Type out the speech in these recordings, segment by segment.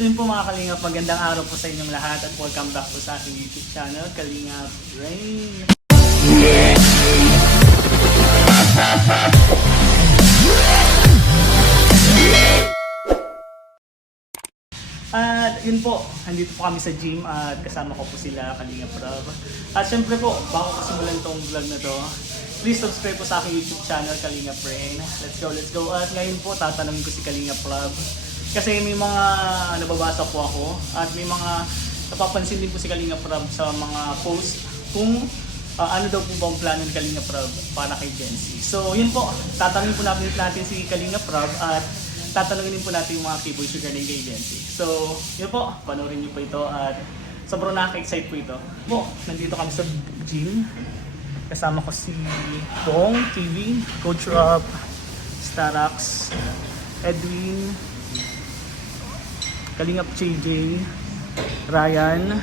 So yun po mga Kalingap, magandang araw po sa inyong lahat at welcome back po sa ating YouTube channel, Kalingap Rain. At yun po, nandito po kami sa gym at kasama ko po sila, Kalingap Rob. At syempre po, bago ko simulan tong vlog na to, please subscribe po sa aking YouTube channel, Kalingap Rain. Let's go, let's go. At ngayon po, tatanungin ko si Kalingap Rob. Kasi may mga nababasa po ako at may mga napapansin din po si Kalingap Rob sa mga post kung ano daw po bang plano ni Kalingap Rob para kay Gen Z. So yun po, tatanungin po natin si Kalingap Rob at tatanungin din po natin yung mga keyboard sugar ng kay Gen Z. So yun po, panoorin niyo po ito at sobrang nakaka-excite po ito. Po, nandito kami sa gym. Kasama ko si Bong TV, Coach Rob, Starax, Edwin, Kalingap JJ, Ryan,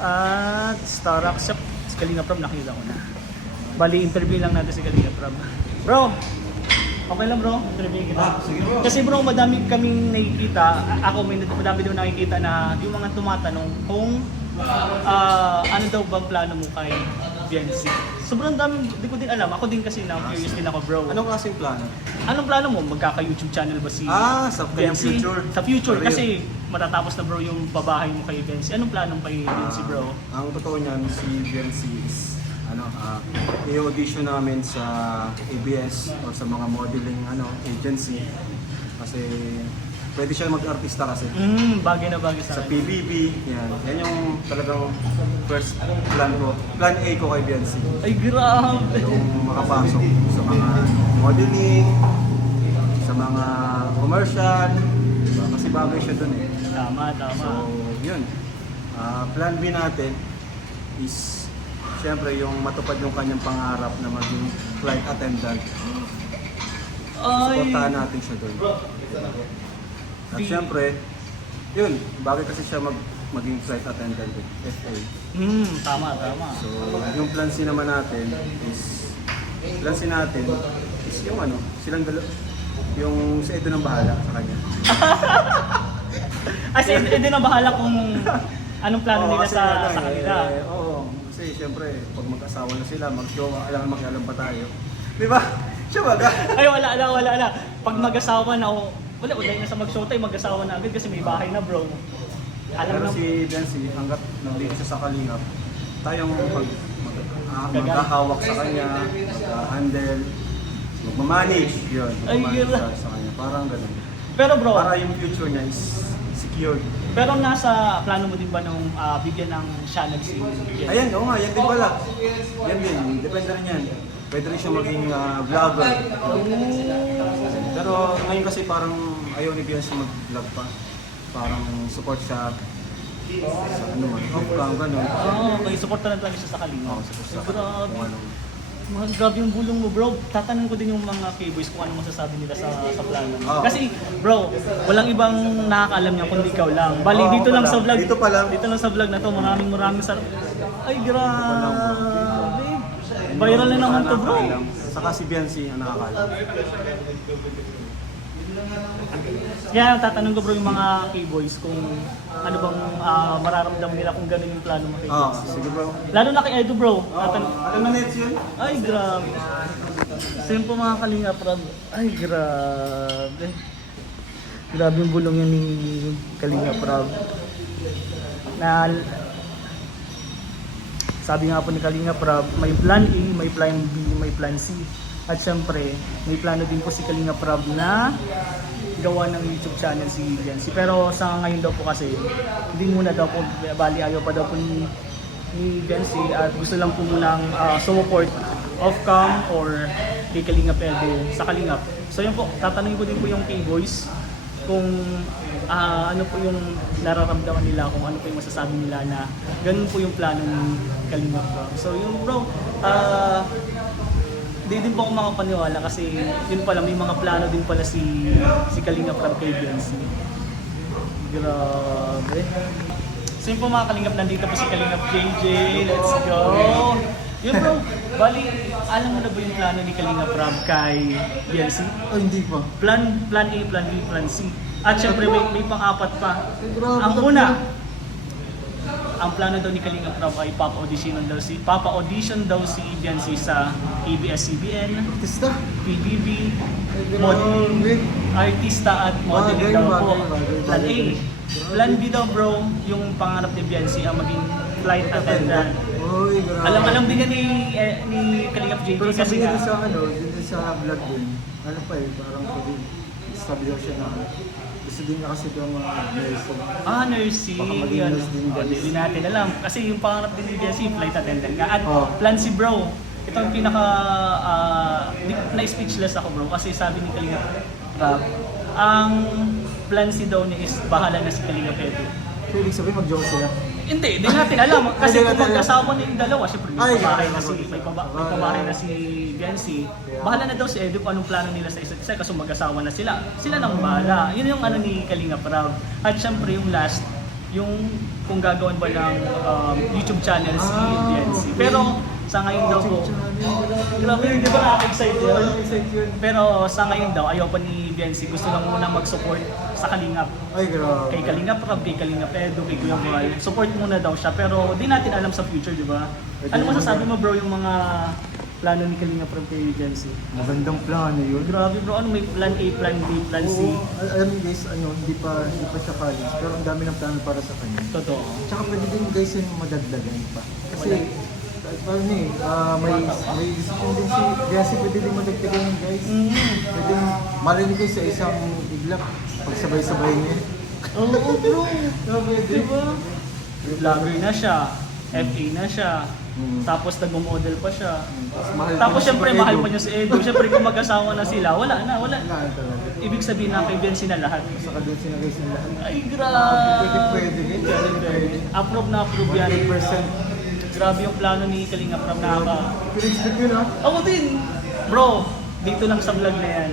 at Starax. Si Kalingap Rob nakita ko na. Bali, interview lang natin si Kalingap Rob. Bro, okay lang bro, interview kita. Sige bro. Kasi bro, madami kaming nakikita. Ako, madami din nakikita na yung mga tumatanong kung ano daw bang plano mo kay Gen Z. Sobrang dami, di ko din alam. Ako din kasi curious din ako bro. Anong klaseng plano? Anong plano mo? Magkaka-YouTube channel ba si Sa Gen Z? future. Sa future, Career. kasi matatapos na bro yung pabahay mo kay Gen Z. Anong plano kay Gen Z bro? Ang totoo niyan, si Gen Z is i-audition namin sa ABS or sa mga modeling agency kasi pwede siya mag-artista kasi Bagay na bagay sa sa akin. PBB, yan yung talagang first plan ko. Plan A ko kay Gen Z. Ay grabe! Yung makapasok sa mga modeling, sa mga commercial, diba? Kasi bagay siya dun eh. Tama, tama. So, yun. Plan B natin is siyempre yung matupad yung kanyang pangarap na maging flight attendant. Supportahan natin siya doon. At siyempre, yun, bagay kasi siya maging flight attendant with FA. Tama, tama. So, yung plan C naman natin is yung silang yung si Edo nang bahala sa kanya. Kasi hindi na bahala kung anong plano nila kasi sa kanila. Oo, kasi siyempre, pag mag-asawa na sila, mag-jowa, kailangan makialam pa tayo. Di ba? Siya ba? Ay, wala. Pag mag-asawa na ako, wala na sa mag-showtime, mag-asawa na agad kasi may bahay na bro. Alam Pero na, si Dancy, hanggat nandito siya sa Kalingap, tayong magkakawak sa kanya, mag-handle, magmamanage, yun. Ay, Magmamanage yun. siya sa kanya, parang ganun. pero bro, Para yung future niya is secured. pero nasa plano mo din ba nung bigyan ng channel si Gen? Ayan, oo nga, yan din pala. Yan din, depende rin yan. Pwede rin siya maging vlogger. Pero ngayon kasi parang ayaw ni Beyonce mag-vlog pa. Parang support siya sa off-cam, gano'n. Okay, support na lang talaga siya sa Kalingap. Oo, support siya. Grabe. Kung anong- Grabe yung bulong mo bro. Tatanungin ko din yung mga K-boys kung ano masasabi nila sa plano mo. Oo. Kasi bro, walang ibang nakakaalam niya kundi ikaw lang. Bali Oo, dito ako lang pa sa lang. vlog. Dito pa lang. Dito lang sa vlog na to. Maraming Ay grabe. Yan Viral na yung naman to bro. nakakaalam. Saka si Beyonce ang nakakaalam. Kaya tatanong ko bro yung mga K-boys kung ano bang mararamdaman nila kung gano'n yung plano mo kay Oo, Gen Z. sige bro. Lalo na kay Edo bro. Anong minutes yun? Ay, grabe. Same po mga Kalingap Rob. Ay, grabe. Grabe yung bulong yan ni Kalingap Rob. Na, sabi nga po ni Kalingap Rob, may plan A, may plan B, may plan C. At syempre, may plano din po si Kalingap Rob na gawa ng YouTube channel si Gen Z. Pero sa ngayon daw po kasi, hindi muna daw po, bali ayaw pa daw po ni Gen Z at gusto lang po munang support off-cam or kay Kalingap Edo sa Kalingap. So yun po, tatanungin ko din po yung K-Boys kung ano po yung nararamdaman nila, kung ano po yung masasabi nila na ganun po yung plano ni Kalingap bro. So yun bro, di din po ako makapaniwala kasi yun pala, may mga plano din pala si Kalingap from kay Gen Z. Grabe. So yun po mga Kalingap, nandito po si Kalingap JJ. Let's go! Yun bro, bali, alam mo na ba yung plano ni Kalinga Prab kay BLC? Ay, hindi pa. Plan A, Plan B, Plan C. At syempre may pang-apat pa. Grabe Ang ka una, pa. ang plano daw ni Kalinga Prab ay papa-audition daw si BLC sa ABS-CBN, Artista. PBB, Ay, modeling, grabe. artista at modeling Bagay, daw po. bagay, Plan A. bagay. Plan B daw bro, yung pangarap ni BLC ang maging flight attendant. Uy, grabe. Alam din yan ni Kalingap JP Pero kasi sabi nga. niya sa ano, dito sa vlog din, ano pa eh, parang pwede, sabi daw siya na, gusto din niya kasi daw mga nursing. Nursing. Baka maging Yan. nurse din, guys. Hindi natin alam. Kasi yung pangarap din ni BLC, flight attendant nga. At Oh. Plan C bro, ito ang pinaka, na-speechless ako bro. Kasi sabi ni Kalingap Prab, ang Plan C daw niya is bahala na si Kalingap Edu. So, ibig sabihin mag-joke sila. Hindi natin alam. Kasi Hindi kung natin alam. magkasama na yung dalawa, syempre Ay, may pamahay grabe. na si, may pamahay na si BNC. Bahala na daw si Edu kung anong plano nila sa isa't isa kasi magkasama na sila. Sila nang bahala. Yun yung ano ni Kalinga Prab. At syempre yung last, yung kung gagawin ba ng YouTube channel si BNC. okay. Pero sa ngayon daw po, grabe yun, di ba nakaka-excite yun? Pero sa ngayon daw, ayaw pa ni BNC. Gusto lang muna mag-support sa Kalingap. Ay, grabe. Kay Kalingap Rob, kay Kalingap Edo, kay Kuya Val. Support muna daw siya, pero di natin alam sa future, di ba? Ano masasabi mo bro yung mga plano ni Kalingap Rob kay Jency? Magandang plano yun. Grabe bro, ano may plan A, plan B, plan C? Oo, alam niyo guys, ano, hindi pa siya college, pero ang dami ng plano para sa kanya. Totoo. Tsaka pwede din guys yung madagdagan pa. Kasi, parang may decision din si Jesse, pwede din madagdagan yun guys. Pwede marinig ko sa isang iglap, pagsabay-sabay niya. Oo bro, Pwede. diba? Vlogger na siya, FA na siya, tapos nag-model pa siya. Tapos syempre mahal pa niya si Edo. Syempre kung mag-asawa na sila, wala na. Wala talaga. Ibig sabihin na kay Bensi na lahat. Saka doon sila guys ng lahat. Ay Pwede, grabe. pwede. Pwede. Approve na approve yan. 100%. Grabe yung plano ni Kalinga Prab na Pinag-step yun ah. Ako din! Bro, dito lang sa vlog na yan.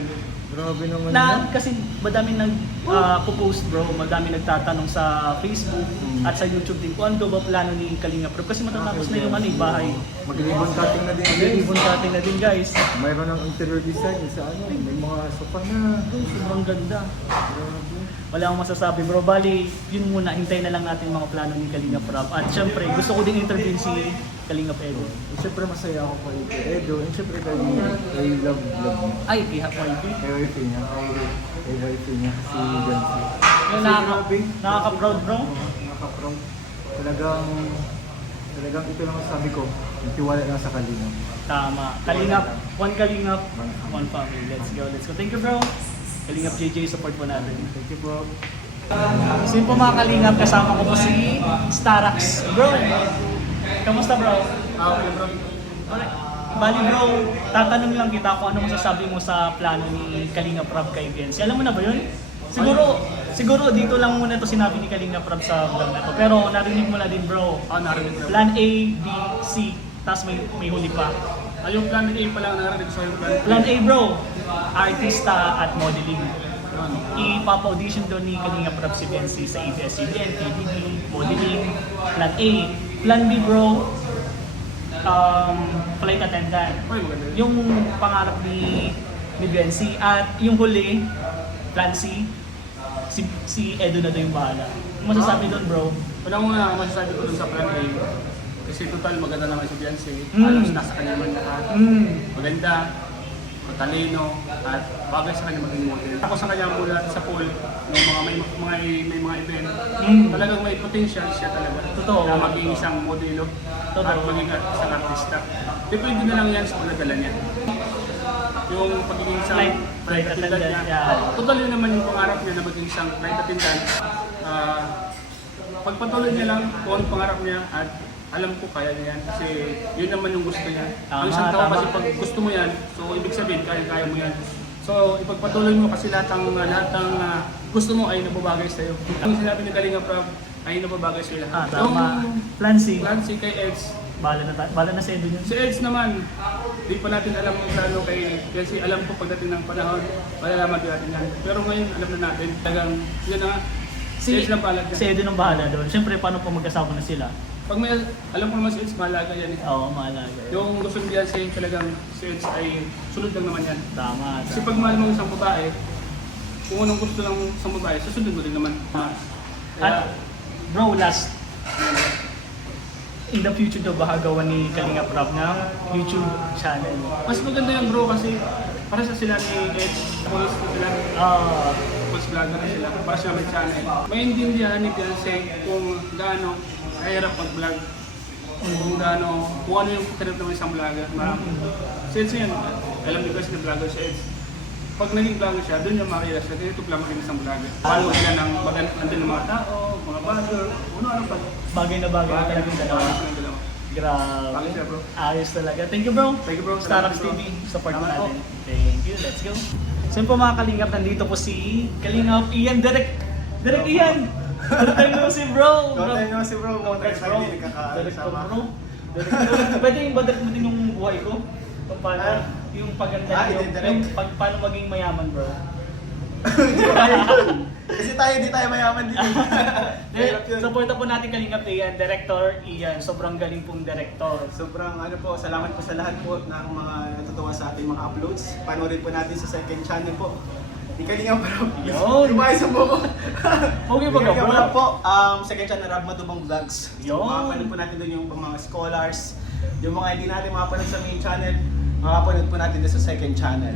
Grabe naman Na, kasi madami nag-post bro, madami nagtatanong sa Facebook at sa YouTube din kung ano ba plano ni Kalinga Prab. Kasi matatapos na yung ano, yung bahay. Mag-ribbon cutting na din. Mag-ribbon cutting na din guys. Mayroon ng interior design sa ano, may mga sofa na. Sobrang ganda. Grabe. Wala akong masasabi bro. Bali, yun muna. Hintayin na lang natin mga plano ni Kalinga Prab. At syempre, gusto ko din interview si Kalinga Edo. Siyempre masaya ako kay Edo. And siyempre kay love niya. Ay, kay YP. Kay wife niya. Kay wife niya. Si Jancy. Yung nakaka-proud bro. Nakaka-proud. Talagang ito lang ang sabi ko. Yung tiwala lang sa Kalingap. Tama. Kalingap. One Kalingap. One family. Let's go. Let's go. Thank you bro. Kalingap JJ, support po natin. Thank you bro. So yun po mga Kalingap, kasama ko po si Starax. Bro, kamusta bro? Okay bro. Alright. Bali bro, tatanong lang kita kung ano masasabi mo sa plano ni Kalinga Prab kay BNC. Alam mo na ba yun? Siguro dito lang muna ito sinabi ni Kalinga Prab sa vlog na to. Pero narinig mo na din bro. Narinig bro. Plan A, B, C, tapos may huli pa. Yung plan A pa lang narinig sa yung Plan A bro, artista at modeling. Ipapa-audition doon ni Kalinga Prab si BNC sa ABS-CBN, PBB, modeling. Plan A. Plan B bro, flight attendant. Yung pangarap ni BNC. At yung huli, Plan C, si Edo na doon yung bahala. Masasabi doon bro? Unang-una masasabi ko dun sa plan A, kasi total maganda naman si Beyonce. Mm. Halos nasa kanya naman lahat. Maganda, matalino, at bagay sa kanya maging model. Ako sa kanya mula sa pool, ng may mga event, talagang may potential siya talaga. Totoo. Na maging isang modelo at Totoo. maging isang artista. Depende na lang yan sa pagdadala niya. Yung pagiging isang Flight attendant, niya. yeah. Total yun naman yung pangarap niya na maging isang flight attendant. Pagpatuloy niya lang kung anong pangarap niya at alam ko kaya niya yan kasi yun naman yung gusto niya. Ang isang tao Tama. kasi pag gusto mo yan, so ibig sabihin kaya mo yan. So ipagpatuloy mo kasi lahat ng gusto mo ay nababagay sa'yo. Ang sinabi ni Kalinga Prab ay nababagay sa'yo lahat. Tama. Plan C, Plan C kay Eds. bahala na si Edo yun. Si Eds naman, di pa natin alam kung plano kay kasi alam ko pagdating ng panahon, malalaman din natin yan. Pero ngayon alam na natin, talagang yun na nga. Si Eds lang pala Si Edo nang bahala doon. Siyempre, paano po magkasama na sila? Pag may, alam ko naman si Eds, mahalaga yan eh. Oo, mahalaga. Yung gusto ni Beyonce, talagang si Eds ay sunod lang naman yan. Tama. Kasi pag mahal mo isang babae, kung anong gusto ng isang babae, susunod mo rin naman. At, bro, last. In the future daw baka gawa ni Kalinga Prab ng YouTube channel. Mas maganda yan bro kasi para sa sila ni Eds, full sila. Full vlogger na sila. Para sila may channel. Maintindihan ni Beyonce kung gaano kahirap mag-vlog. Kung gaano, kung ano yung tinatawag ng isang vlogger. Si Eds yan, alam niyo kasi na vlogger si Eds. Pag naging vlogger siya, doon yung makikita siya, ganito pala maging isang vlogger. Paano sila ng andun ng mga tao, mga vlogger, ano pa. Bagay na bagay na talagang dalawa. Dalawa. Grabe. Bakit siya bro? Ayos talaga. Thank you bro. Thank you, bro. Startups Salamat, bro. TV. Support mo Salamat, natin. Thank you. Let's go. So yun po mga Kalingap, nandito po si Kalingap Ian. Direct Ian. Direct mo si bro. Content nyo si bro, Congrats bro. hindi Direct ko nagkakasama. bro. Pwede yung badak mo din yung buhay ko. Kung paano, yung paganda i-direct. paano maging mayaman bro. Kasi tayo, di tayo mayaman dito. Hirap yun. Supporta po natin Kalingap Ian, Director Ian. Sobrang galing pong director. Sobrang ano po, salamat po sa lahat po ng mga natutuwa sa ating mga uploads. Panoorin po natin sa second channel po. Di Kalinga Bro. Yun. Lumayas ang buko. Okay ba ka, bro? Bro po, second channel Rab Madubang Vlogs. So, Yun. makapanood po natin doon yung mga scholars, yung mga hindi natin makapanood sa main channel, makapanood po natin doon sa second channel.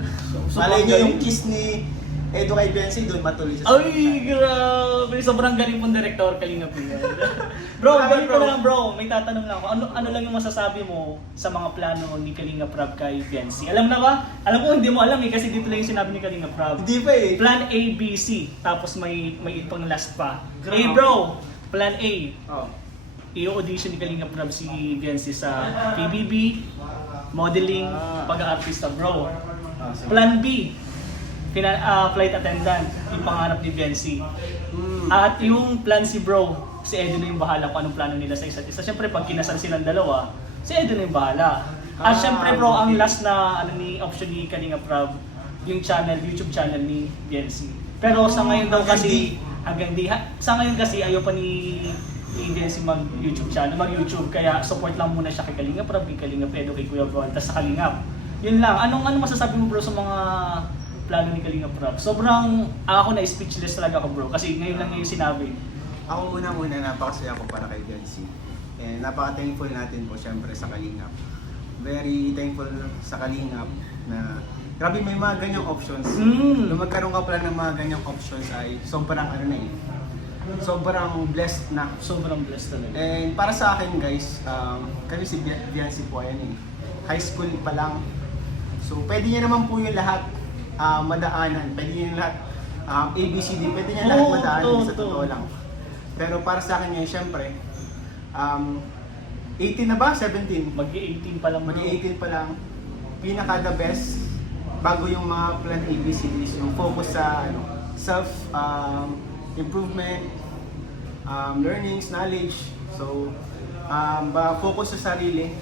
So, Malay nyo yung galing. kiss ni Edo kay Beyonce, doon matuloy sa second Ay, channel. grabe. Sobrang galing pong director, Kalingap Ian. Bro, Salamat, galing ko bro. lang bro. May tatanong lang ako. Ano lang yung masasabi mo sa mga plano ni Kalingap Prab kay Beyonce? Alam na ba? Alam ko hindi mo alam eh kasi dito lang yung sinabi ni Kalingap Prab. Hindi pa eh. Plan A, B, C. Tapos may pang last pa. Grabe. Hey bro, Plan A. Oh. I-audition ni Kalingap Prab si Beyonce sa PBB, modeling, pag-aartista bro. Sige. Plan B, flight attendant, yung pangarap ni Beyonce. Mm. At yung plan si bro, si Edo na yung bahala kung anong plano nila sa isa't isa. Siyempre pag kinasal silang dalawa, si Edo na yung bahala. At siyempre bro, ang okay. last na option ni Kalinga Prab, yung YouTube channel ni Beyonce. Pero sa ngayon daw kasi, sa ngayon kasi ayaw pa ni Beyonce mag-YouTube channel, mag-YouTube. Kaya support lang muna siya kay Kalinga Prab, kay Kalinga Edo, kay Kuya Von, tas sa Kalingap. Yun lang. Anong masasabi mo bro sa mga plano ni Kalinga Prab? Sobrang ako na speechless talaga ako bro kasi ngayon lang yung sinabi. Ako unang-una, napakasaya ko para kay Beyonce. And napaka-thankful natin po syempre sa Kalingap. Very thankful sa Kalingap na grabe may mga ganyang options. Nung magkaroon ka pala ng mga ganyang options ay sobrang ano na eh. Sobrang blessed na. Sobrang blessed talaga. And para sa akin guys, kami si Beyonce po ayan eh. High school pa lang. So pwede niya naman po yung lahat madaanan. Pwede niya yung lahat ABCD. Pwede niya lahat madaanan sa totoo lang. Pero para sa akin ngayon, syempre, 18 na ba? 17? Mag-18 pa lang. Mag-18 pa lang. Pinaka the best bago yung mga plan ABCDs, yung focus sa self improvement, learnings, knowledge. So, focus sa sarili.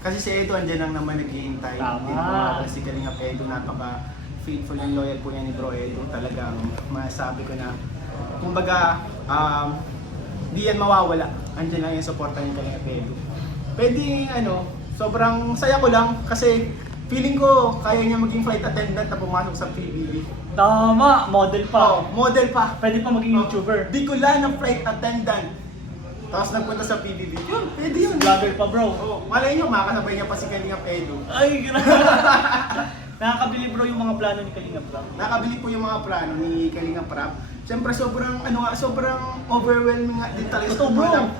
Kasi si Edo andyan lang naman naghihintay. Tama. Si Kalingap Edo, napaka faithful and loyal po yan ni Bro Edo. Talagang masabi ko na, kumbaga, di yan mawawala. Andyan lang yung supportan ni Kalingap Edo. Pwede, sobrang saya ko lang kasi feeling ko kaya niya maging flight attendant na pumasok sa PBB. Tama, model pa. Model pa. Pwede pa maging YouTuber. Bicol ng flight attendant. Tapos nagpunta sa PBB. Yun, pwede yun. Vlogger pa bro. Oh, malay nyo, makakasabay niya pa si Kalingap Edo. Ay, grabe. Nakakabili bro yung mga plano ni Kalinga Prab. Nakabili po yung mga plano ni Kalingap Prab. Siyempre sobrang overwhelming nga din talaga. Totoo, bro.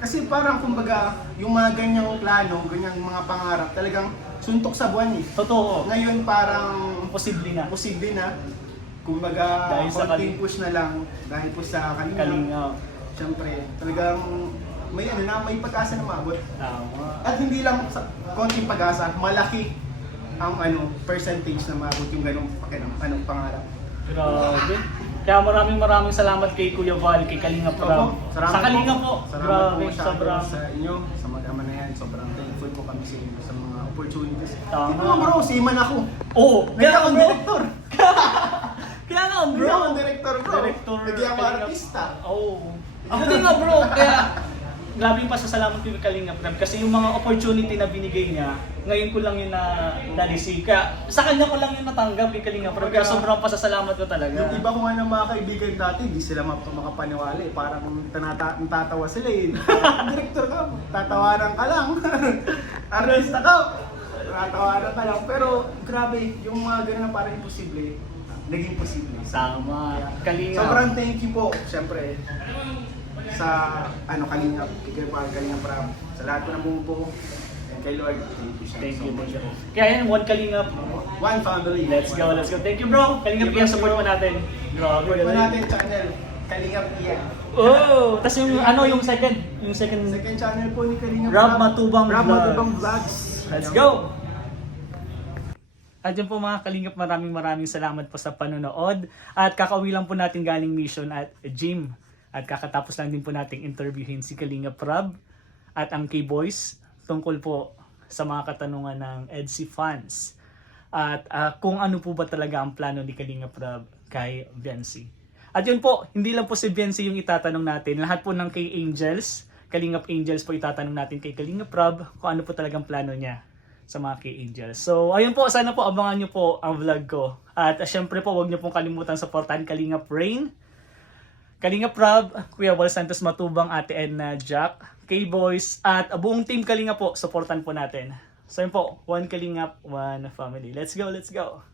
Kasi parang kumbaga, yung mga ganyang plano, ganyang mga pangarap, talagang suntok sa buwan eh. Totoo. Ngayon parang Posible na. posible na. Kumbaga, Dahil sa konting push na lang dahil po sa Kalingap. Kalinga. Siyempre, talagang may pag-asa na maabot. Tama. At hindi lang sa konting pag-asa, malaki ang percentage na maabot yung ganong pangarap. Grabe. Kaya maraming salamat kay Kuya Val, kay Kalinga Prab. Sa Kalinga po. Grabe, sobrang. Sa inyo, sa mag-ama na yan, sobrang thankful po kami sa inyo sa mga opportunities. Tama. Ito bro, seaman ako. Oo, kaya Kaya nga akong bro. director. Kaya nga Kaya bro. akong director bro. Director. Kaya ako Kalinga- artista. Oo. Ako din nga bro, kaya grabe yung pasasalamat ko kay Kalinga Prab kasi yung mga opportunity na binigay niya, ngayon ko lang yun na-receive. Kaya sa kanya ko lang yun natanggap kay Kalinga Prab. Kaya sobrang pasasalamat ko talaga. Yung iba ko nga ng mga kaibigan dati, hindi sila makapaniwala eh. Parang natatawa sila eh. Director ka, tatawanan ka lang. Artista ka, tatawanan ka lang. Pero grabe, yung mga ganun na parang imposible, naging posible. Sama. Kalinga. Sobrang thank you po, syempre, sa Kalinga, Kalinga Prab, sa lahat ko na bumubuo. And kay Lord, thank you Thank so you, much. thank you. Kaya yan, one Kalinga. One family. Let's go, let's go. Thank you bro. Kalinga Pia, support mo natin. Grabe. Support po galing. natin channel, Kalinga Pia. Oh, tas yung yung second, Second channel po ni Kalinga Rob Matubang Rob Vlogs. Matubang Vlogs. Let's go! At yun po mga kalingap, maraming salamat po sa panonood. At kakauwi lang po natin galing mission at gym. At kakatapos lang din po nating interviewin si Kalinga Prab at ang K-Boys tungkol po sa mga katanungan ng EDSI fans. At kung ano po ba talaga ang plano ni Kalinga Prab kay Biancy. At yun po, hindi lang po si Biancy yung itatanong natin. Lahat po ng K-Angels, Kalingap Angels po itatanong natin kay Kalinga Prab kung ano po talagang plano niya sa mga K-Angels. So, ayun po, sana po abangan nyo po ang vlog ko. At syempre po, huwag nyo pong kalimutan supportan Kalingap Rain, Kalinga Prab, Kuya Wal Santos Matubang, Ate Edna Jack, K-Boys, at buong team Kalinga po, supportan po natin. So yun po, one Kalingap, one family. Let's go, let's go!